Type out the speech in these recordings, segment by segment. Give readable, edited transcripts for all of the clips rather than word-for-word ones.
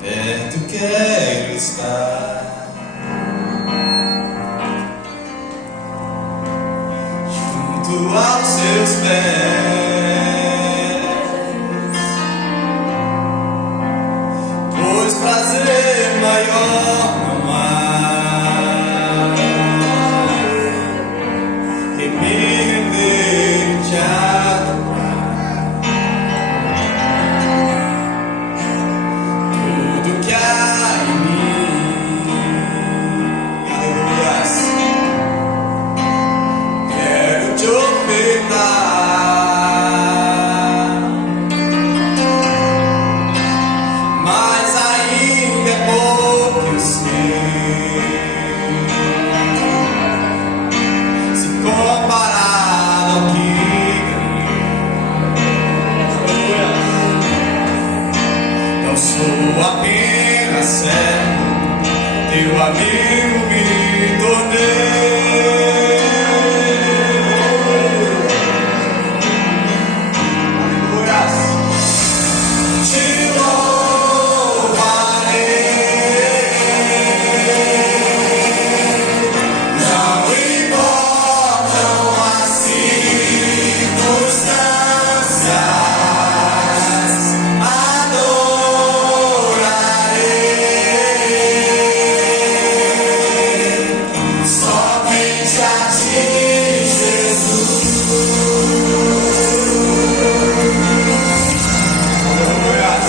perto quero estar, junto aos seus pés, pois prazer maior não há que me render e te adorar. Tudo que há em mim, aleluias, quero te ofertar, mas ainda é pouco eu sei, se comparado ao que ganhei. Não sou apenas servo, teu amigo me tornei. Aleluias. Te louvarei, não importam as circunstâncias, adorarei somente a ti, Jesus. Aleluias.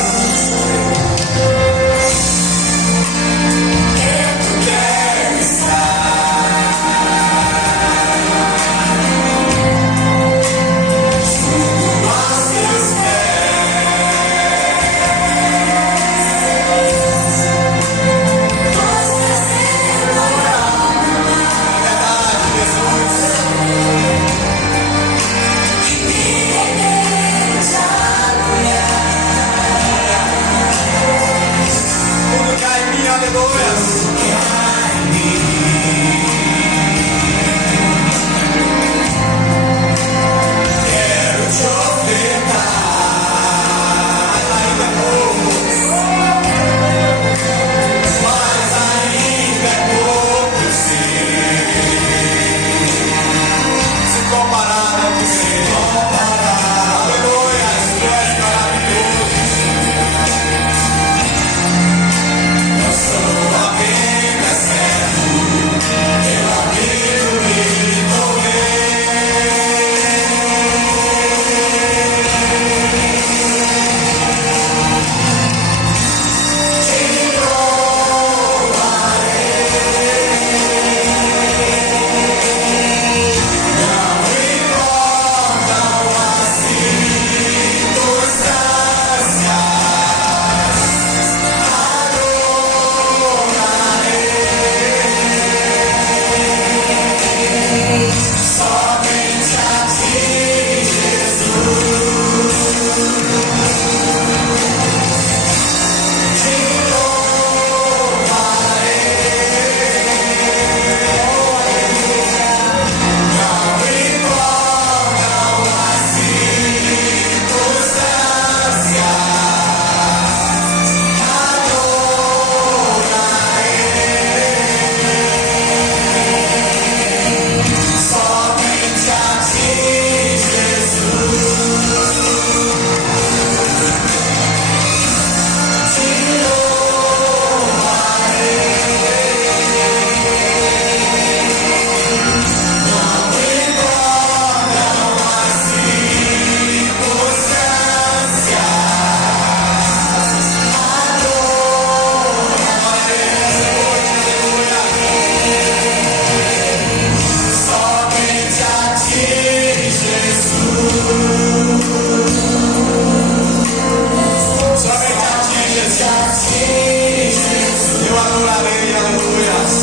Perto quero estar, junto aos teus tudo que há em mim, aleluias. Quero te ofertar, ainda é pouco, mas ainda é pouco eu sei, se comparado ao que sei. Aleluia, tu és maravilhoso. Eu sou apenas servo, teu amigo me tornei. Te louvarei, não importam as circunstâncias, adorarei somente a ti, Jesus. Te louvarei, não importam as circunstâncias, adorarei somente a ti, Jesus. Te louvarei, não importam as circunstâncias, somente a ti, Jesus. Somente a ti, Jesus. Eu adorarei, aleluias.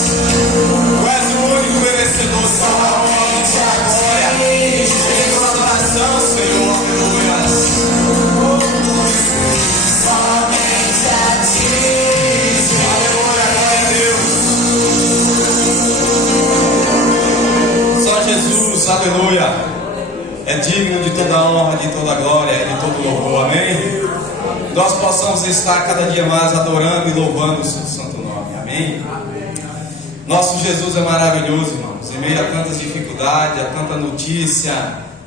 Tu és o único merecedor, somente a glória. Digno da adoração, Senhor, aleluias. Somente a ti, aleluia, glória a Deus. Só Jesus, aleluia, é digno de toda honra, de toda glória, de todo louvor, amém? nós possamos estar cada dia mais adorando e louvando o seu santo nome. Amém? Nosso Jesus é maravilhoso, irmãos. Em meio a tantas dificuldades, a tanta notícia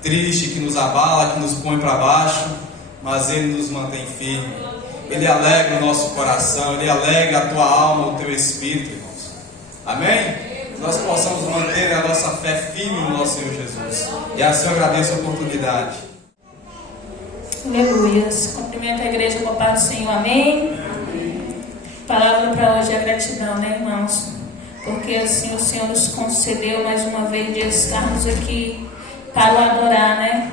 triste que nos abala, que nos põe para baixo, mas Ele nos mantém firme. Ele alegra o nosso coração, Ele alegra a tua alma, o teu espírito, irmãos. Amém? Nós possamos manter a nossa fé firme no nosso Senhor Jesus. E assim eu agradeço a oportunidade. Aleluias. Cumprimento a igreja com a paz do Senhor. Amém? A palavra para hoje é gratidão, né, irmãos? Porque assim o Senhor nos concedeu mais uma vez de estarmos aqui para o adorar, né?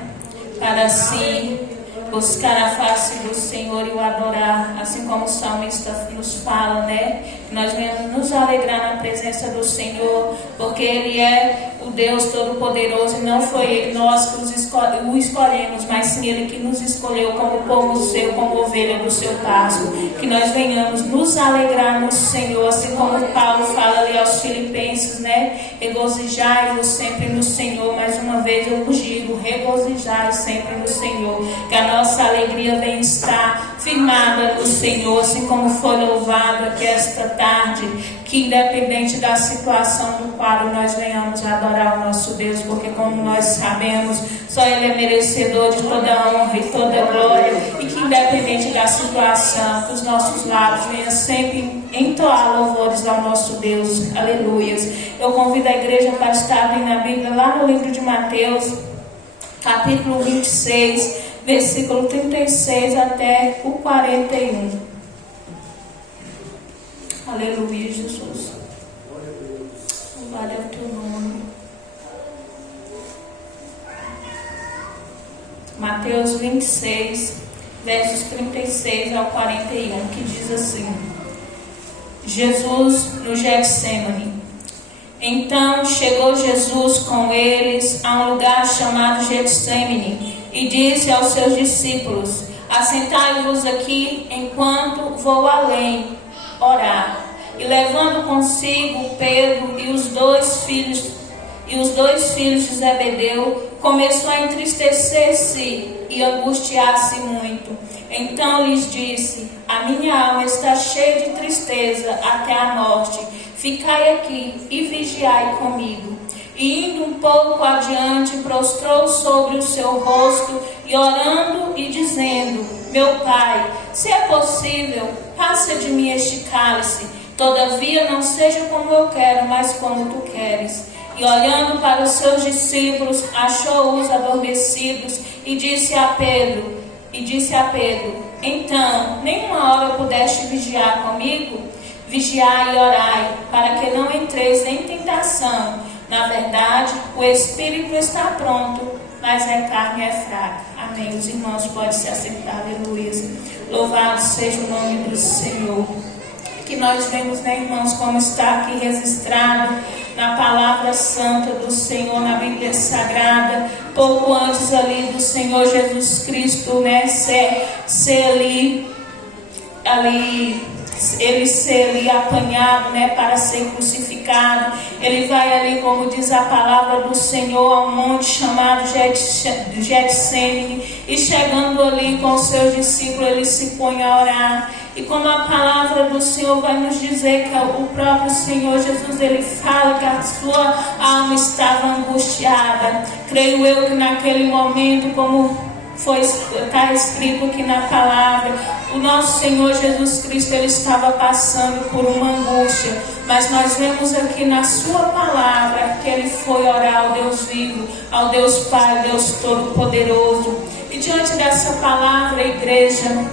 Para assim buscar a face do Senhor e o adorar, assim como o salmista nos fala, né? Nós venhamos nos alegrar na presença do Senhor, porque Ele é o Deus Todo-Poderoso e não foi nós que o escolhemos, mas sim Ele que nos escolheu como povo seu, como ovelha do seu pasto. Que nós venhamos nos alegrar no Senhor, assim como Paulo fala ali aos Filipenses, né? Regozijai-vos sempre no Senhor. Mais uma vez eu vos digo, regozijai sempre no Senhor. Que a nossa alegria venha estar firmada no Senhor, assim como foi louvado aqui esta tarde, que independente da situação do quadro, nós venhamos adorar o nosso Deus, porque como nós sabemos, só Ele é merecedor de toda honra e toda glória, e que independente da situação, que os nossos lábios venham sempre entoar louvores ao nosso Deus. Aleluias. Eu convido a igreja para estar bem na Bíblia, lá no livro de Mateus, capítulo 26, versículo 36 até o 41. Aleluia, Jesus. Louvado é o teu nome. Mateus 26, versos 36 ao 41, que diz assim: Jesus no Getsemane. Então chegou Jesus com eles a um lugar chamado Getsemane e disse aos seus discípulos: assentai-vos aqui enquanto vou além orar. E levando consigo Pedro e os dois filhos de Zebedeu, começou a entristecer-se e angustiar-se muito. Então lhes disse: a minha alma está cheia de tristeza até a morte. Ficai aqui e vigiai comigo. E indo um pouco adiante, prostrou sobre o seu rosto e orando e dizendo: meu Pai, se é possível, passa de mim este cálice. Todavia não seja como eu quero, mas como tu queres. E olhando para os seus discípulos, achou-os adormecidos e disse a Pedro: então, nenhuma hora pudeste vigiar comigo? Vigiai e orai, para que não entreis em tentação. Na verdade, o espírito está pronto, mas a carne é fraca. Amém. Os irmãos podem se assentar. Aleluia. Louvado seja o nome do Senhor. Que nós vemos, né, irmãos, como está aqui registrado na palavra santa do Senhor, na Bíblia Sagrada, pouco antes ali do Senhor Jesus Cristo, né, ele ser ali apanhado, né, para ser crucificado. Ele vai ali, como diz a palavra do Senhor, a um monte chamado Getsemane, e chegando ali com os seus discípulos, ele se põe a orar. E como a palavra do Senhor vai nos dizer que o próprio Senhor Jesus, ele fala que a sua alma estava angustiada. Creio eu que naquele momento, como está escrito aqui na palavra, o nosso Senhor Jesus Cristo, ele estava passando por uma angústia, mas nós vemos aqui na sua palavra que ele foi orar ao Deus vivo, ao Deus Pai, Deus Todo-Poderoso. E diante dessa palavra, igreja,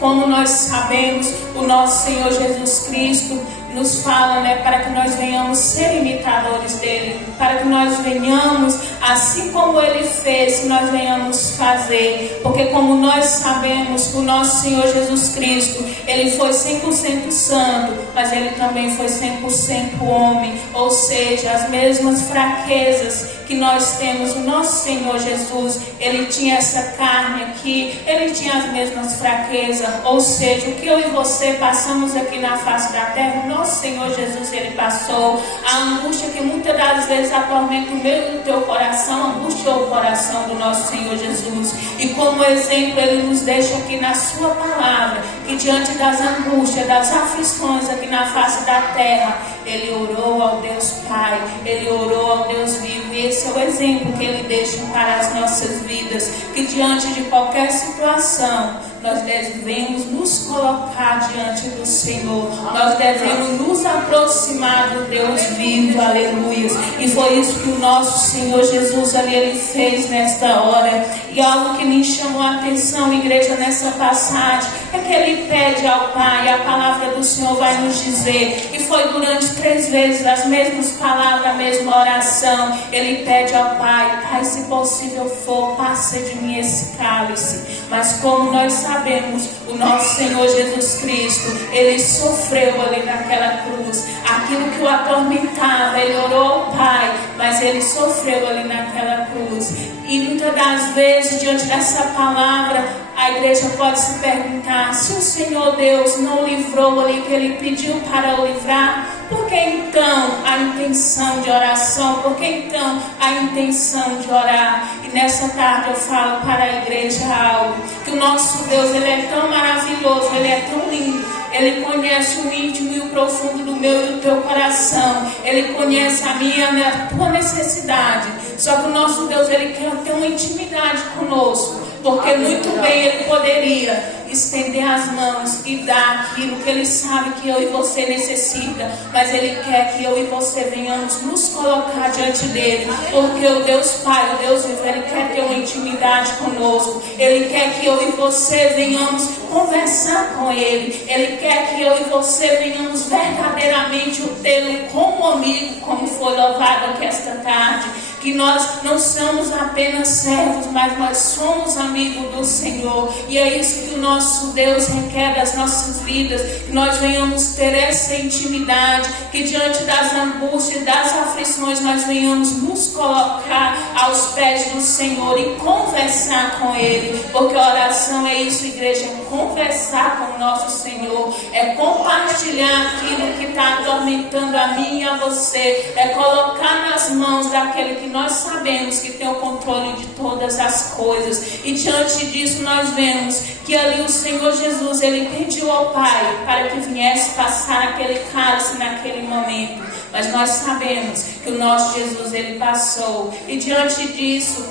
como nós sabemos, o nosso Senhor Jesus Cristo nos fala, né, para que nós venhamos ser imitadores dele, para que nós venhamos, assim como ele fez, nós venhamos fazer, porque como nós sabemos, o nosso Senhor Jesus Cristo, ele foi 100% santo, mas ele também foi 100% homem, ou seja, as mesmas fraquezas que nós temos, o nosso Senhor Jesus, ele tinha essa carne aqui, ele tinha as mesmas fraquezas, ou seja, o que eu e você passamos aqui na face da terra, o nosso Senhor Jesus, ele passou. A angústia que muitas das vezes atormenta o meu e o teu coração, oração angustiou o coração do nosso Senhor Jesus. E como exemplo, Ele nos deixa aqui na sua palavra, que diante das angústias, das aflições aqui na face da terra, Ele orou ao Deus Pai, Ele orou ao Deus vivo. E esse é o exemplo que Ele deixa para as nossas vidas, que diante de qualquer situação, nós devemos nos colocar diante do Senhor. Nós devemos nos aproximar do Deus vivo, aleluia. E foi isso que o nosso Senhor Jesus ali, Ele fez nesta hora. E algo que me chamou a atenção, igreja, nessa passagem, é que Ele pede ao Pai, a palavra do Senhor vai nos dizer, e foi durante 3 vezes as mesmas palavras, a mesma oração. Ele pede ao Pai: Pai, se possível for, passa de mim esse cálice. Mas como nós sabemos, o nosso Senhor Jesus Cristo, Ele sofreu ali naquela cruz, aquilo que o atormentava. Ele orou ao Pai, mas Ele sofreu ali naquela cruz. E muitas das vezes, diante dessa palavra, a igreja pode se perguntar: se o Senhor Deus não livrou ali que Ele pediu para o livrar, por que então a intenção de oração? Por que então a intenção de orar? E nessa tarde eu falo para a igreja algo, que o nosso Deus, Ele é tão maravilhoso, Ele é tão lindo. Ele conhece o íntimo e o profundo do meu e do teu coração. Ele conhece a minha e a tua necessidade. Só que o nosso Deus, Ele quer ter uma intimidade conosco, porque muito bem Ele poderia estender as mãos e dar aquilo que Ele sabe que eu e você necessita, mas Ele quer que eu e você venhamos nos colocar diante dEle, porque o Deus Pai, o Deus vivo, Ele quer ter uma intimidade conosco. Ele quer que eu e você venhamos conversar com Ele. Ele quer que eu e você venhamos verdadeiramente o tê-lo como amigo, como foi louvado aqui esta tarde. Que nós não somos apenas servos, mas nós somos amigos do Senhor. E é isso que o nosso Deus requer das nossas vidas. Que nós venhamos ter essa intimidade. Que diante das angústias, das aflições, nós venhamos nos colocar aos pés do Senhor e conversar com Ele. Porque a oração é isso, igreja, é conversar com o nosso Senhor. É compartilhar aquilo que está atormentando a mim e a você. É colocar nas mãos daquele que nós sabemos que tem o controle de todas as coisas. E diante disso nós vemos que ali o Senhor Jesus, Ele pediu ao Pai para que viesse passar aquele cálice naquele momento. Mas nós sabemos que o nosso Jesus, Ele passou. E diante disso,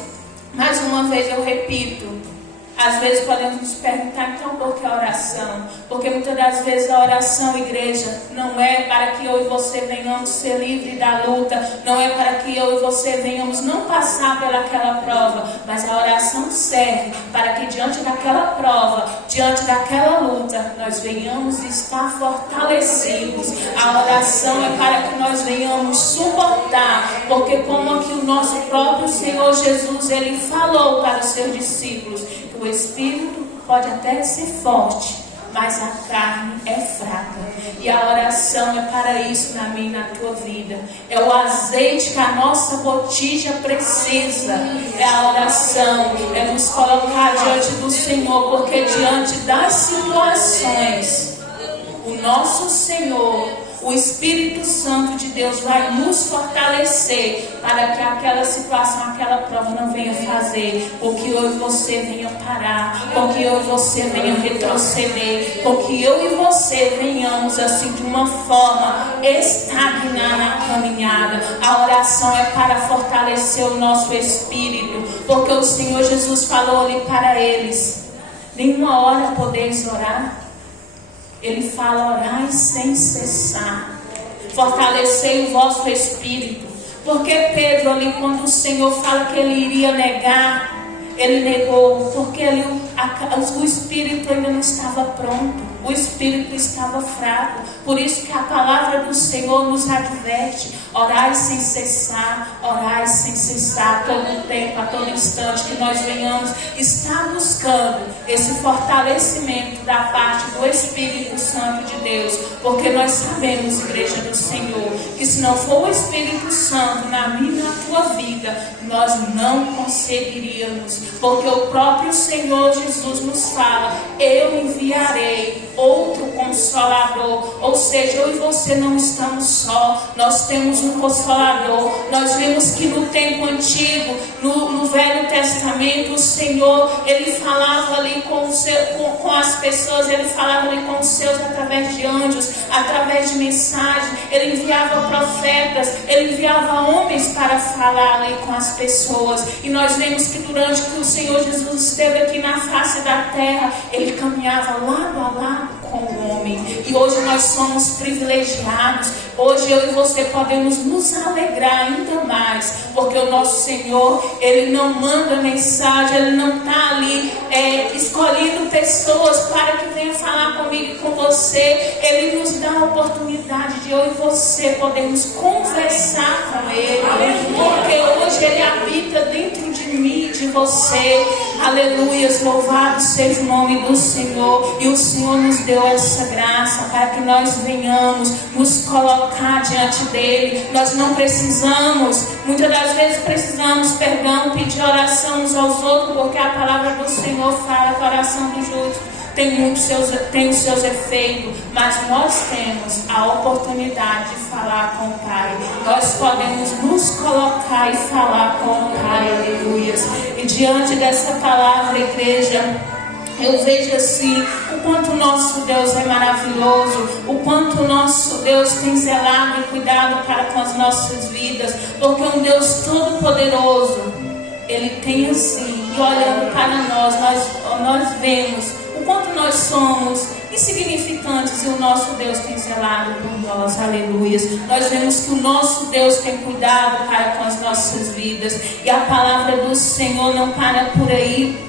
mais uma vez eu repito, às vezes podemos nos perguntar: então por que a oração? Porque muitas das vezes a oração, igreja, não é para que eu e você venhamos ser livres da luta, não é para que eu e você venhamos não passar pelaquela prova, mas a oração serve para que diante daquela prova, diante daquela luta, nós venhamos estar fortalecidos. A oração é para que nós venhamos suportar, porque como aqui o nosso próprio Senhor Jesus, Ele falou para os seus discípulos, o espírito pode até ser forte, mas a carne é fraca. E a oração é para isso na minha e na tua vida. É o azeite que a nossa botija precisa. É a oração, é nos colocar diante do Senhor, porque diante das situações, o nosso Senhor, o Espírito Santo de Deus vai nos fortalecer para que aquela situação, aquela prova não venha fazer com que eu e você venha parar, com que eu e você venha retroceder, com que eu e você venhamos assim de uma forma estagnar na caminhada. A oração é para fortalecer o nosso espírito, porque o Senhor Jesus falou ali para eles: nenhuma hora podeis orar. Ele fala: orai sem cessar, fortalecei o vosso espírito. Porque Pedro ali, quando o Senhor fala que ele iria negar, ele negou, porque ali o espírito ainda não estava pronto, o espírito estava fraco. Por isso que a palavra do Senhor nos adverte: orai sem cessar, orai sem cessar, a todo tempo, a todo instante, que nós venhamos estar buscando esse fortalecimento da parte do Espírito Santo de Deus. Porque nós sabemos, igreja do Senhor, que se não for o Espírito Santo na minha e na tua vida, nós não conseguiríamos. Porque o próprio Senhor Jesus nos fala: eu enviarei outro Consolador. Ou seja, eu e você não estamos só, nós temos um Consolador. Nós vemos que no tempo antigo, no Velho Testamento, o Senhor, Ele falava ali com as pessoas, Ele falava ali com os seus através de anjos, através de mensagem. Ele enviava profetas, Ele enviava homens para falar ali com as pessoas. E nós vemos que durante que o Senhor Jesus esteve aqui na face da terra, Ele caminhava lado a lado com o homem. E hoje nós somos privilegiados. Hoje eu e você podemos nos alegrar ainda mais, porque o nosso Senhor, Ele não manda mensagem, Ele não está ali escolhendo pessoas para que venham falar comigo e com você. Ele nos dá a oportunidade de eu e você podermos conversar com Ele, porque hoje Ele habita dentro de mim, de você. Aleluias, louvado seja o nome do Senhor. E o Senhor nos deu essa graça para que nós venhamos nos colocar diante dEle. Nós não precisamos, muitas das vezes precisamos, pedir oração uns aos outros, porque a palavra do Senhor fala que a oração do justo tem os seus efeitos, mas nós temos a oportunidade de falar com o Pai. Nós podemos nos colocar e falar com o Pai, aleluias. E diante dessa palavra, igreja, eu vejo assim o quanto o nosso Deus é maravilhoso, o quanto o nosso Deus tem zelado e cuidado para com as nossas vidas, porque um Deus todo poderoso, Ele tem assim, e olhando para nós vemos o quanto nós somos insignificantes e o nosso Deus tem zelado por nós, aleluias. Nós vemos que o nosso Deus tem cuidado para com as nossas vidas, e a palavra do Senhor não para por aí.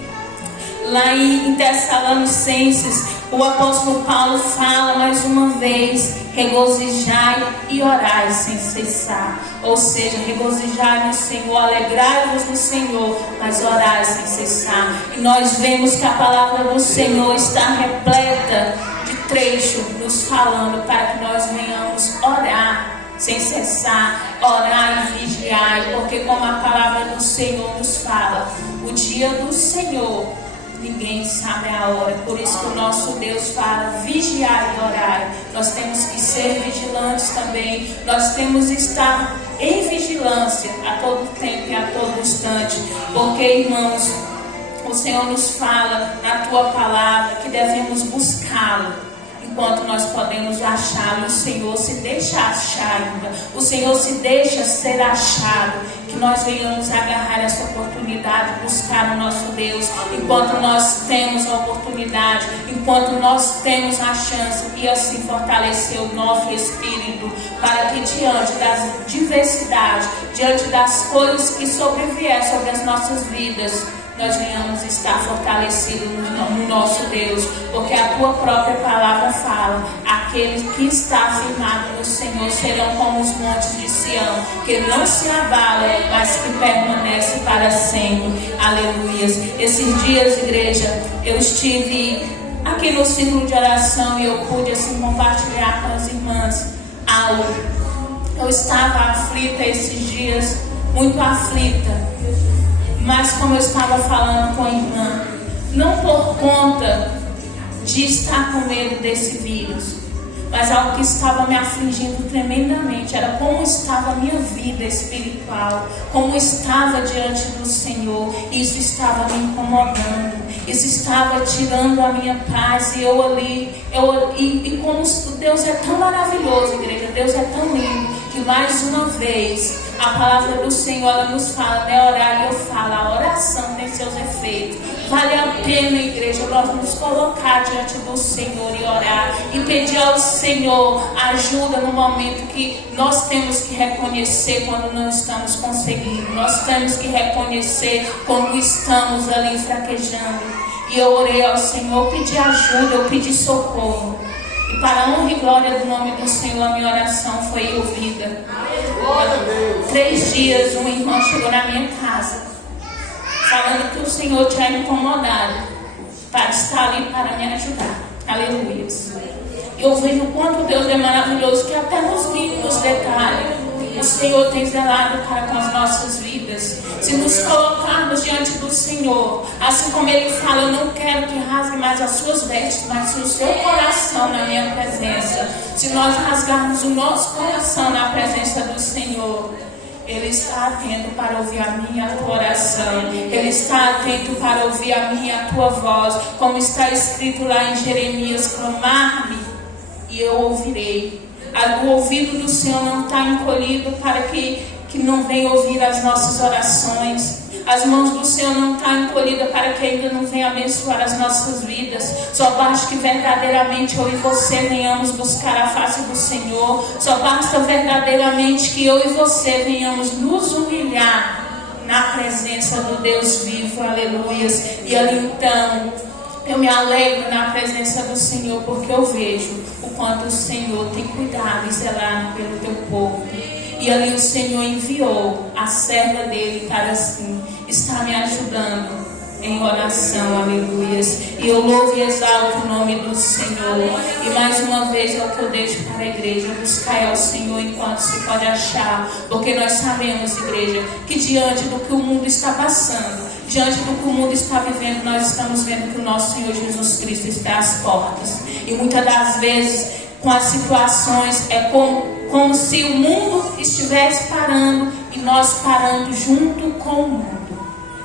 Lá em Tessalonicenses, o apóstolo Paulo fala mais uma vez: regozijai e orai sem cessar. Ou seja, regozijai no Senhor, alegrai-vos no Senhor, mas orai sem cessar. E nós vemos que a palavra do Senhor está repleta de trecho nos falando para que nós venhamos orar sem cessar, orar e vigiar, porque como a palavra do Senhor nos fala, o dia do Senhor ninguém sabe a hora. Por isso que o nosso Deus fala: vigiar e orar. Nós temos que ser vigilantes também. Nós temos que estar em vigilância a todo tempo e a todo instante. Porque, irmãos, o Senhor nos fala na tua palavra que devemos buscá-lo enquanto nós podemos achá-lo. O Senhor se deixa achar ainda. O Senhor se deixa ser achado. Que nós venhamos agarrar essa oportunidade, buscar o nosso Deus, enquanto nós temos a oportunidade, enquanto nós temos a chance, e assim fortalecer o nosso espírito, para que diante das diversidades, diante das coisas que sobrevier sobre as nossas vidas, nós venhamos estar fortalecidos no nosso Deus, porque a tua própria palavra fala: aqueles que está firmado no Senhor serão como os montes de Sião, que não se abalam, mas que permanecem para sempre. Aleluias. Esses dias, igreja, eu estive aqui no círculo de oração e eu pude assim compartilhar com as irmãs algo. Eu estava aflita esses dias, muito aflita. Mas como eu estava falando com a irmã, não por conta de estar com medo desse vírus, mas algo que estava me afligindo tremendamente, era como estava a minha vida espiritual, como estava diante do Senhor. Isso estava me incomodando, isso estava tirando a minha paz, e e como Deus é tão maravilhoso, igreja, Deus é tão lindo, que mais uma vez a palavra do Senhor, ela nos fala, né? Orar, e eu falo, a oração tem seus efeitos. Vale a pena, igreja, nós nos colocar diante do Senhor e orar e pedir ao Senhor ajuda no momento que nós temos que reconhecer quando não estamos conseguindo. Nós temos que reconhecer quando estamos ali fraquejando. E eu orei ao Senhor, pedi ajuda, eu pedi socorro. E para a honra e glória do nome do Senhor, a minha oração foi ouvida. 3 dias, uma irmã chegou na minha casa, falando que o Senhor tinha incomodado para estar ali para me ajudar. Aleluia. Eu vejo o quanto Deus é maravilhoso, que até nos mínimos detalhes o Senhor tem zelado para com as nossas vidas. Se nos colocarmos diante do Senhor, assim como Ele fala: eu não quero que rasgue mais mais as suas vestes, mas o seu coração na minha presença. Se nós rasgarmos o nosso coração na presença do Senhor, Ele está atento para ouvir a minha e a tua oração. Ele está atento para ouvir a minha e a tua voz. Como está escrito lá em Jeremias: clamar-me e eu ouvirei. O ouvido do Senhor não está encolhido para que não venha ouvir as nossas orações. As mãos do Senhor não estão encolhidas para que ainda não venha abençoar as nossas vidas. Só basta que verdadeiramente eu e você venhamos buscar a face do Senhor. Só basta verdadeiramente que eu e você venhamos nos humilhar na presença do Deus vivo. Aleluias. E ali então eu me alegro na presença do Senhor, porque eu vejo o quanto o Senhor tem cuidado e zelado pelo teu povo. E ali o Senhor enviou a serva dele para assim estar me ajudando em oração, aleluias. E eu louvo e exalto o nome do Senhor. E mais uma vez é o que eu deixo para a igreja: buscar ao Senhor enquanto se pode achar. Porque nós sabemos, igreja, que diante do que o mundo está passando, diante do que o mundo está vivendo, nós estamos vendo que o nosso Senhor Jesus Cristo está às portas. E muitas das vezes, com as situações, é como se o mundo estivesse parando e nós parando junto com o mundo.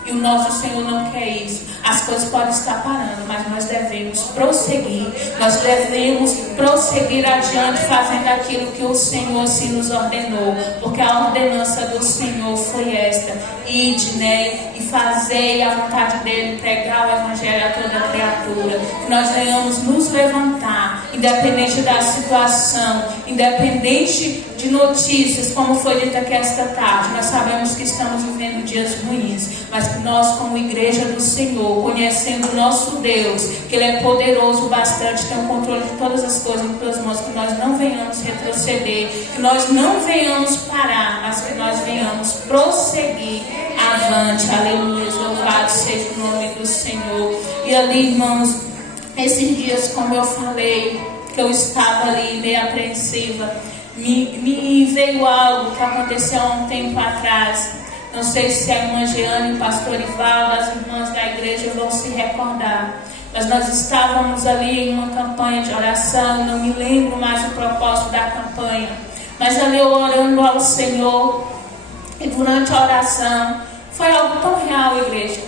E o nosso Senhor não quer isso. As coisas podem estar parando, mas nós devemos prosseguir. Nós devemos prosseguir adiante, fazendo aquilo que o Senhor se nos ordenou. Porque a ordenança do Senhor foi esta: ide, né, e fazei a vontade dele, pregar o evangelho a toda criatura. Que nós venhamos nos levantar, independente da situação, independente de notícias, como foi dito aqui esta tarde. Nós sabemos que estamos vivendo dias ruins, mas que nós, como igreja do Senhor, conhecendo o nosso Deus, que Ele é poderoso bastante, tem o controle de todas as coisas em suas mãos, que nós não venhamos retroceder, que nós não venhamos parar, mas que nós venhamos prosseguir avante. Aleluia, louvado seja o nome do Senhor. E ali, irmãos, esses dias, como eu falei, que eu estava ali meio apreensiva, me veio algo que aconteceu há um tempo atrás. Não sei se a irmã Jeane, o pastor Ivaldo, as irmãs da igreja vão se recordar. Mas nós estávamos ali em uma campanha de oração, não me lembro mais o propósito da campanha. Mas ali eu orando ao Senhor, e durante a oração, foi algo tão real, igreja.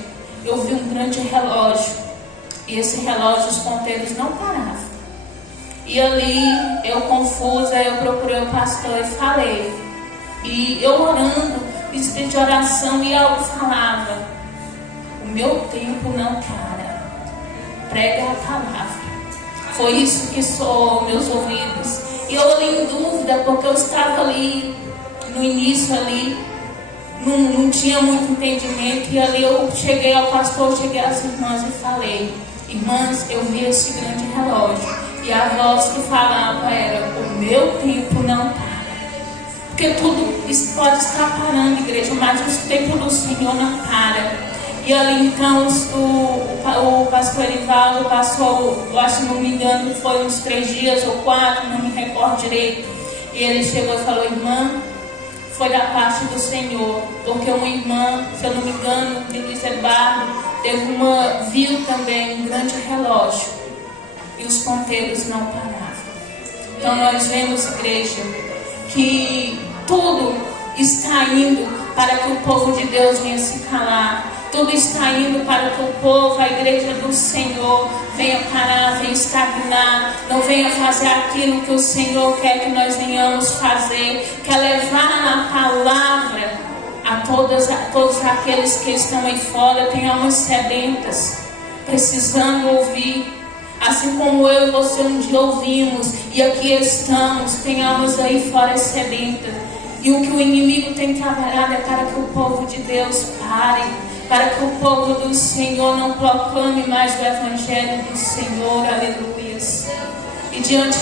Eu vi um grande relógio, e esse relógio, os ponteiros não paravam. E ali, eu confusa, eu procurei o pastor e falei. E eu orando, espírito de oração, e algo falava: o meu tempo não para, prega a palavra. Foi isso que soou meus ouvidos. E eu olhei em dúvida, porque eu estava ali no início ali, não tinha muito entendimento. E ali eu cheguei ao pastor, cheguei às irmãs e falei: irmãs, eu vi esse grande relógio, e a voz que falava era: o meu tempo não para. Porque tudo isso pode estar parando, igreja, mas o tempo do Senhor não para. E ali então o pastor Ivaldo passou, eu acho, não me engano, foi uns 3 dias ou 4, não me recordo direito. E ele chegou e falou: irmã, foi da parte do Senhor, porque uma irmã, se eu não me engano, de Luiz Eduardo, viu também um grande relógio e os ponteiros não paravam. Então nós vemos, igreja, que tudo está indo para que o povo de Deus venha se calar. Tudo está indo para que o povo, a igreja do Senhor, venha parar, venha estagnar, não venha fazer aquilo que o Senhor quer que nós venhamos fazer, que é levar a palavra a todos aqueles que estão aí fora. Tem almas sedentas, precisando ouvir. Assim como eu e você um dia ouvimos, e aqui estamos, tem almas aí fora sedentas. E o que o inimigo tem trabalhado é para que o povo de Deus pare, para que o povo do Senhor não proclame mais o evangelho do Senhor. Aleluias. E diante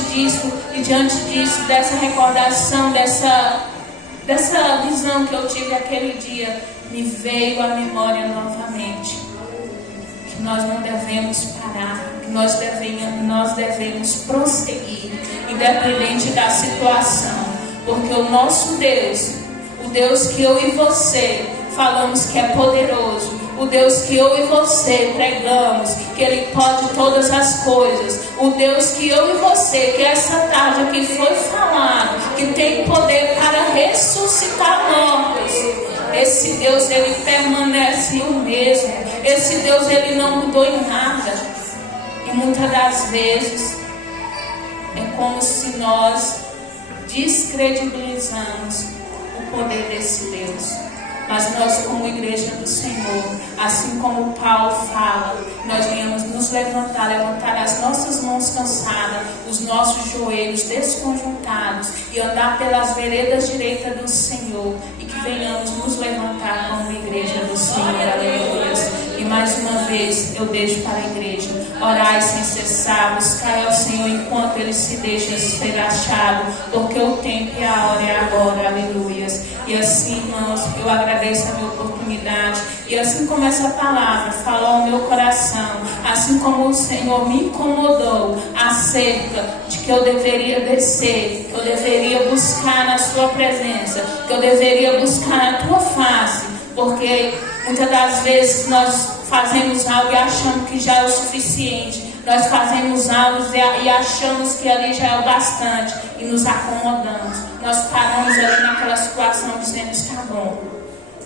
disso, dessa recordação, dessa visão que eu tive aquele dia, me veio à memória novamente que nós não devemos parar, que nós devemos prosseguir, independente da situação, porque o nosso Deus, o Deus que eu e você falamos que é poderoso, o Deus que eu e você pregamos, que Ele pode todas as coisas, o Deus que eu e você, que essa tarde aqui foi falado, que tem poder para ressuscitar mortos. Esse Deus, Ele permanece o mesmo. Esse Deus, Ele não mudou em nada. E muitas das vezes é como se nós descredibilizamos o poder desse Deus. Mas nós, como igreja do Senhor, assim como Paulo fala, nós venhamos nos levantar as nossas mãos cansadas, os nossos joelhos desconjuntados e andar pelas veredas direitas do Senhor, e que venhamos nos levantar como igreja do Senhor. Aleluia. E mais uma vez eu deixo para a igreja: orai sem cessar, buscai ao Senhor enquanto Ele se deixa ser achado, porque o tempo e a hora é agora. Aleluia. E assim, irmãos, eu agradeço a minha oportunidade, e assim como essa palavra falou ao meu coração, assim como o Senhor me incomodou acerca de que eu deveria descer, que eu deveria buscar na sua presença, que eu deveria buscar na tua face, porque muitas das vezes nós fazemos algo e achamos que já é o suficiente. Nós fazemos algo e achamos que ali já é o bastante e nos acomodamos. Nós paramos ali naquela situação dizendo: está bom.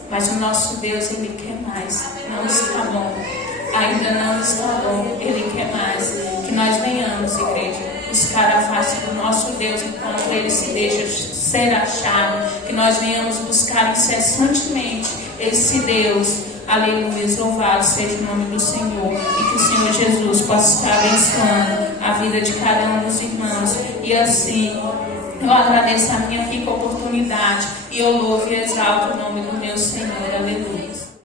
Mas o nosso Deus, Ele quer mais. Não está bom. Ainda não está bom. Ele quer mais. Que nós venhamos, igreja, buscar a face do nosso Deus enquanto Ele se deixa ser achado. Que nós venhamos buscar incessantemente esse Deus. Aleluia, louvado seja o nome do Senhor. E que o Senhor Jesus possa estar abençoando a vida de cada um dos irmãos. E assim, eu agradeço a minha rica oportunidade, e eu louvo e exalto o nome do meu Senhor. Aleluia.